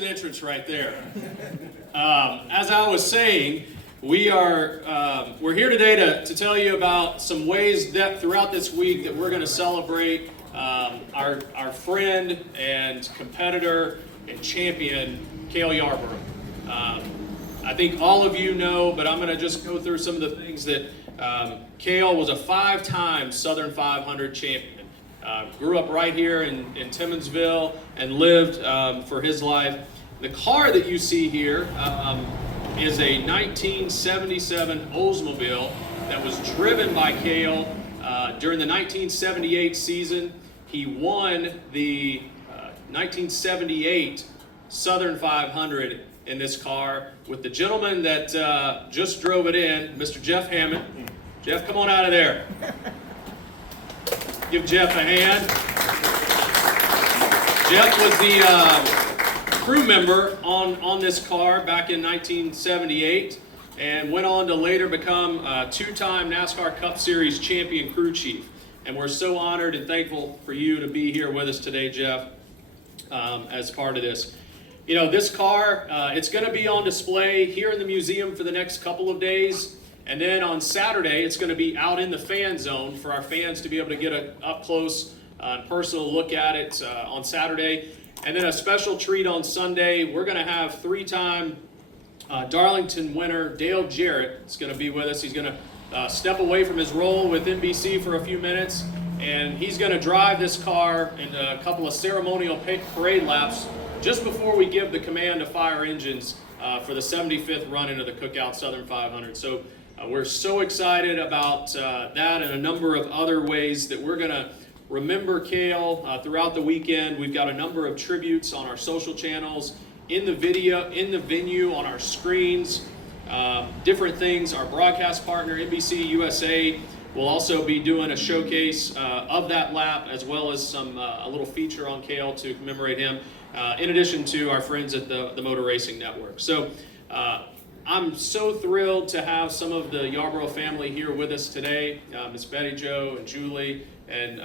an entrance right there. As I was saying, we're here today to tell you about some ways that throughout this week that we're going to celebrate our friend and competitor and champion, Cale Yarborough. I think all of you know, but I'm going to just go through some of the things that Cale was a 5-time Southern 500 champion. Grew up right here in Timmonsville and lived for his life. The car that you see here is a 1977 Oldsmobile that was driven by Cale during the 1978 season. He won the 1978 Southern 500 in this car with the gentleman that just drove it in, Mr. Jeff Hammond. Jeff, come on out of there. Give Jeff a hand. Jeff was the crew member on this car back in 1978 and went on to later become a 2-time NASCAR Cup Series champion crew chief. And we're so honored and thankful for you to be here with us today, Jeff, as part of this. You know, this car, it's going to be on display here in the museum for the next couple of days. And then on Saturday, it's going to be out in the fan zone for our fans to be able to get an up-close and personal look at it on Saturday. And then a special treat on Sunday. We're going to have 3-time Darlington winner Dale Jarrett is going to be with us. He's going to step away from his role with NBC for a few minutes, and he's going to drive this car in a couple of ceremonial parade laps just before we give the command to fire engines for the 75th run into the Cookout Southern 500. So we're so excited about that and a number of other ways that we're going to remember Cale throughout the weekend. We've got a number of tributes on our social channels, in the video, in the venue, on our screens, different things. Our broadcast partner, NBC USA, will also be doing a showcase of that lap, as well as a little feature on Cale to commemorate him, in addition to our friends at the Motor Racing Network. So I'm so thrilled to have some of the Yarborough family here with us today, Miss Betty Jo and Julie and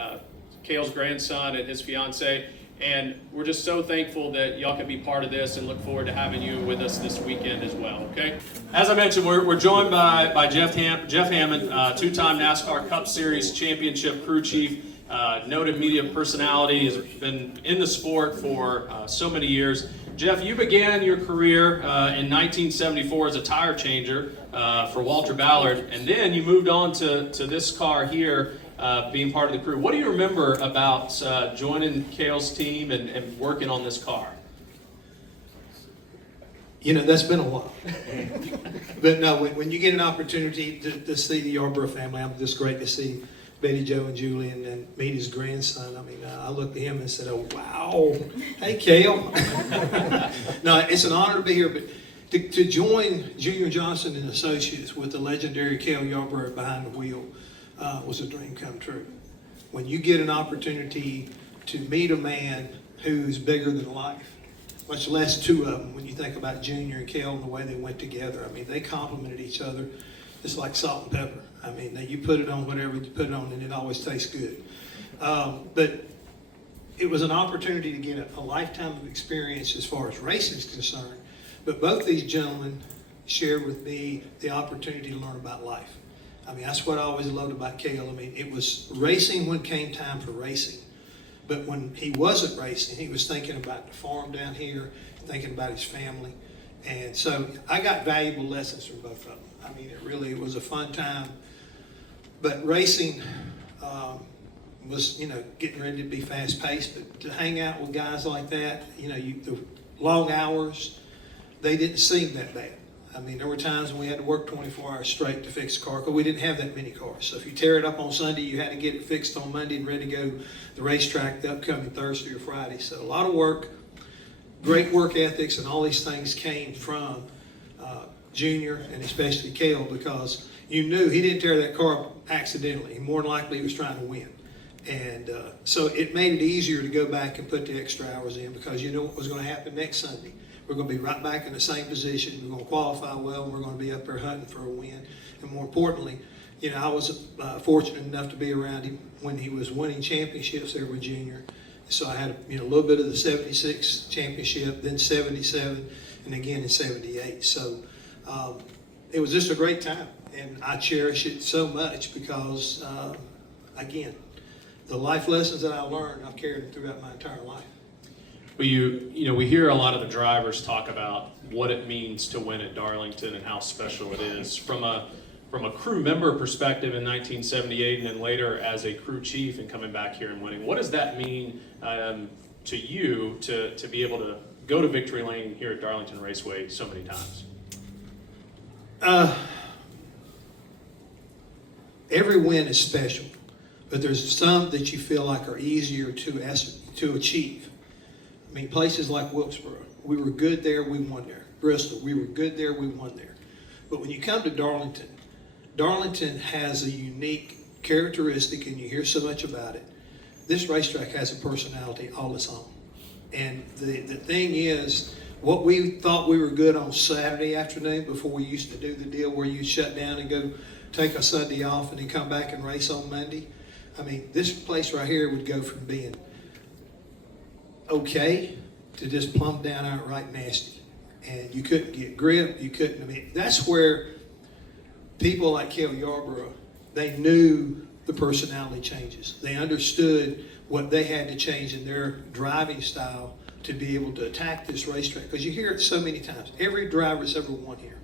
Cale's grandson and his fiance. And we're just so thankful that y'all can be part of this and look forward to having you with us this weekend as well, okay? As I mentioned, we're joined by Jeff Hammond, 2-time NASCAR Cup Series championship crew chief, noted media personality, has been in the sport for so many years. Jeff, you began your career in 1974 as a tire changer for Walter Ballard, and then you moved on to this car here, being part of the crew. What do you remember about joining Cale's team and working on this car? You know, that's been a while. But no, when you get an opportunity to see the Yarborough family, I'm just great to see Betty Jo and Julie and meet his grandson. I mean, I looked at him and said, oh, wow. Hey, Cale. No, it's an honor to be here. But to join Junior Johnson and Associates with the legendary Cale Yarborough behind the wheel was a dream come true. When you get an opportunity to meet a man who's bigger than life, much less two of them, when you think about Junior and Cale and the way they went together. I mean, they complemented each other just like salt and pepper. I mean, you put it on whatever you put it on and it always tastes good. But it was an opportunity to get a lifetime of experience as far as racing is concerned. But both these gentlemen shared with me the opportunity to learn about life. I mean, that's what I always loved about Cale. I mean, it was racing when it came time for racing. But when he wasn't racing, he was thinking about the farm down here, thinking about his family. And so I got valuable lessons from both of them. I mean, it was a fun time. But racing was, you know, getting ready to be fast-paced. But to hang out with guys like that, you know, the long hours, they didn't seem that bad. I mean, there were times when we had to work 24 hours straight to fix a car because we didn't have that many cars. So if you tear it up on Sunday, you had to get it fixed on Monday and ready to go the racetrack the upcoming Thursday or Friday. So a lot of work, great work ethics, and all these things came from Junior and especially Cale, because you knew he didn't tear that car up accidentally. More than likely he was trying to win. And so it made it easier to go back and put the extra hours in because you know what was going to happen next Sunday. We're going to be right back in the same position. We're going to qualify well, and we're going to be up there hunting for a win. And more importantly, you know, I was fortunate enough to be around him when he was winning championships there with Junior. So I had a little bit of the 76 championship, then 77, and again in 78. So it was just a great time, and I cherish it so much because, again, the life lessons that I learned, I've carried them throughout my entire life. Well, we hear a lot of the drivers talk about what it means to win at Darlington and how special it is. From a crew member perspective in 1978 and then later as a crew chief and coming back here and winning, what does that mean to you to be able to go to victory lane here at Darlington Raceway so many times? Every win is special, but there's some that you feel like are easier to achieve. I mean, places like Wilkesboro, we were good there, we won there. Bristol, we were good there, we won there. But when you come to Darlington, Darlington has a unique characteristic, and you hear so much about it. This racetrack has a personality all its own. And the thing is, what we thought we were good on Saturday afternoon before we used to do the deal where you shut down and go take a Sunday off and then come back and race on Monday. I mean, this place right here would go from being okay to just plumb down outright nasty. And you couldn't get grip, that's where people like Cale Yarborough, they knew the personality changes. They understood what they had to change in their driving style to be able to attack this racetrack. Because you hear it so many times. Every driver that's ever won here,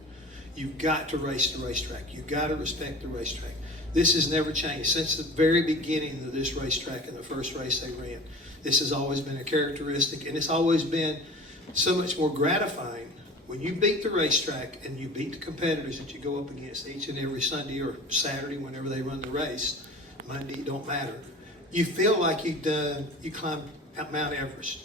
you've got to race the racetrack. You've got to respect the racetrack. This has never changed. Since the very beginning of this racetrack in the first race they ran, this has always been a characteristic, and it's always been so much more gratifying when you beat the racetrack and you beat the competitors that you go up against each and every Sunday or Saturday whenever they run the race. Monday, it don't matter. You feel like you climbed Mount Everest.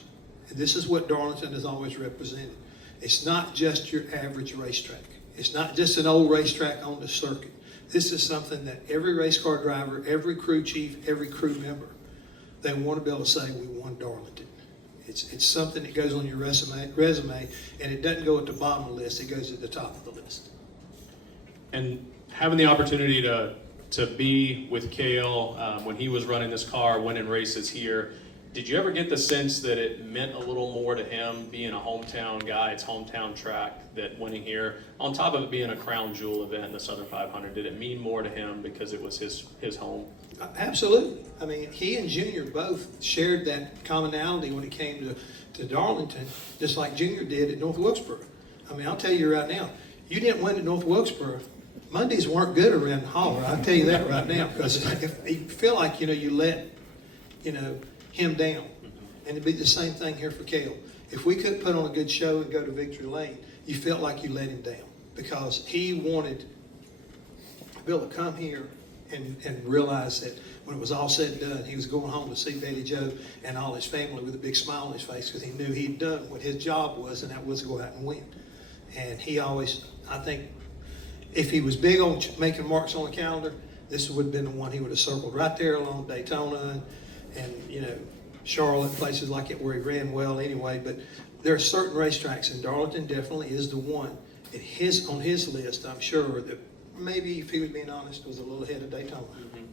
And this is what Darlington has always represented. It's not just your average racetrack. It's not just an old racetrack on the circuit. This is something that every race car driver, every crew chief, every crew member, they want to be able to say, we won Darlington. It's something that goes on your resume, and it doesn't go at the bottom of the list, it goes at the top of the list. And having the opportunity to be with Cale when he was running this car, winning races here, did you ever get the sense that it meant a little more to him being a hometown guy, it's hometown track, that winning here, on top of it being a crown jewel event in the Southern 500, did it mean more to him because it was his home? Absolutely. I mean, he and Junior both shared that commonality when it came to Darlington, just like Junior did at North Wilkesboro. I mean, I'll tell you right now, you didn't win at North Wilkesboro, Mondays weren't good around the holler. I'll tell you that right now, because if you feel like, you let, him down. And it'd be the same thing here for Cale. If we couldn't put on a good show and go to victory lane, you felt like you let him down, because he wanted Bill to come here and realize that when it was all said and done, he was going home to see Betty Joe and all his family with a big smile on his face, because he knew he'd done what his job was, and that was to go out and win. And he always, I think, if he was big on making marks on the calendar, this would have been the one he would have circled right there along Daytona and Charlotte, places like it where he ran well anyway. But there are certain racetracks, and Darlington definitely is the one on his list, I'm sure, that maybe, if he was being honest, was a little ahead of Daytona. Mm-hmm.